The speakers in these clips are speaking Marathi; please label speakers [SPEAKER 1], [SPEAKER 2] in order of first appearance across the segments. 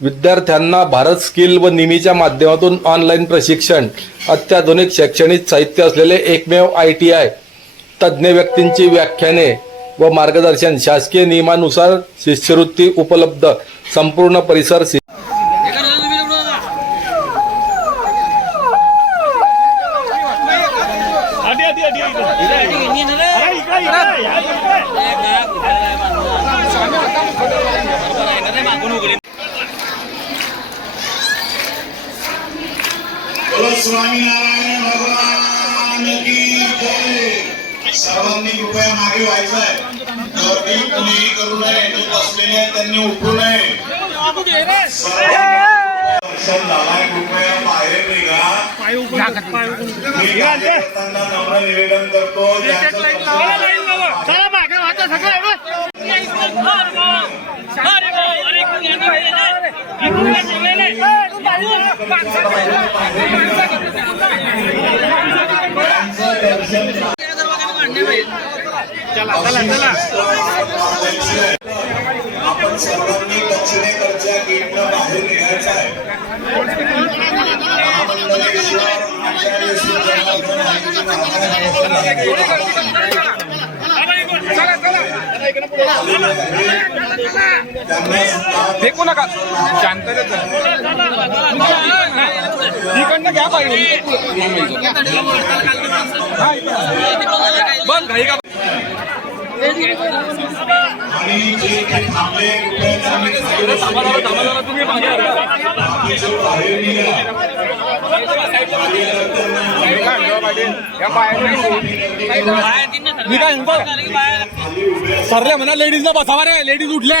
[SPEAKER 1] विद्यार्थ्यांना भारत स्किल व निमीच्या माध्यमातून ऑनलाईन प्रशिक्षण अत्याधुनिक शैक्षणिक साहित्य असलेले एकमेव आय टी आय तज्ज्ञ व्यक्तींची व्याख्याने व मार्गदर्शन शासकीय नियमानुसार शिष्यवृत्ती उपलब्ध संपूर्ण परिसर
[SPEAKER 2] स्वामीनारायण भगवान की जय. सर्वांनी कृपया मागे व्हायचंय. गर्दी कुणीही करू नये जो बसलेले आहेत त्यांनी उठू नये. दर्शन झालाय कृपया बाहेर निघा. मी कार्यकर्त्यांना नम्र निवेदन करतो ज्यांचं दर्शन
[SPEAKER 3] चला मागे वाचा सगळं
[SPEAKER 2] त्यांचं दर्शन
[SPEAKER 3] चला चला चला
[SPEAKER 2] पाहायचंय. आपण सर्वांनी दक्षिणेकडच्या गेटनं बाहेर निघायचं आहे.
[SPEAKER 4] फेकू नका. इकडनं घ्या पाहिजे बस घाई का मी काय म्हणतो सरले म्हणा लेडीजला बसावा रे लेडीज उठले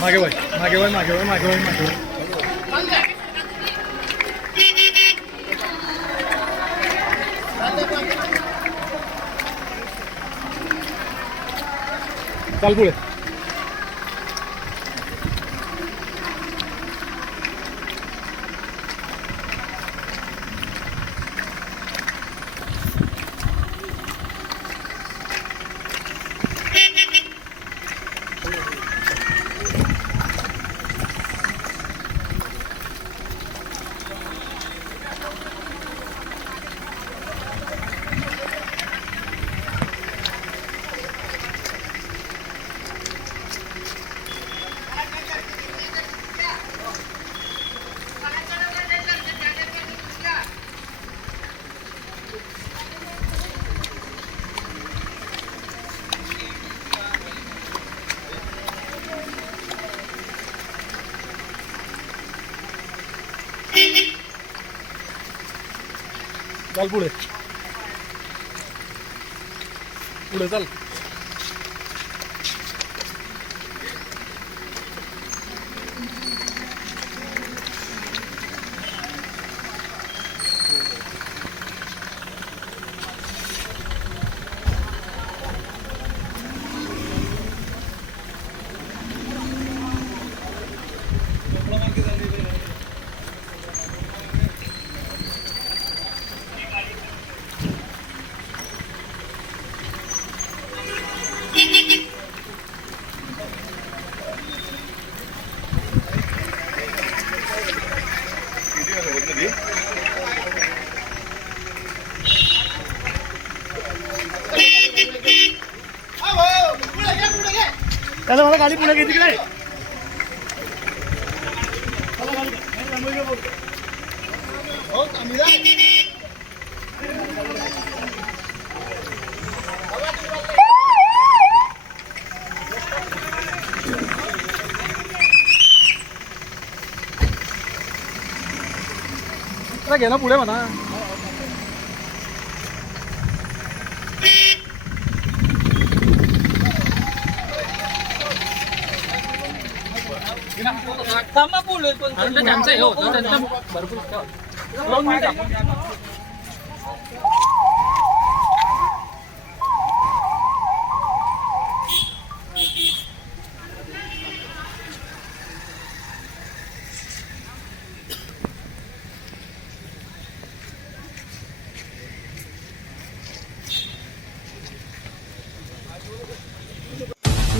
[SPEAKER 4] मागे वय मागे वय मागे वय मागे वय मागे वय चाल पुढे चाल पुढे. पुढे चाल. त्याला मला गाडी पुढे घेतली काय घे ना पुढे म्हणा.
[SPEAKER 5] त्यांचं हे होतं त्यांचं भरपूर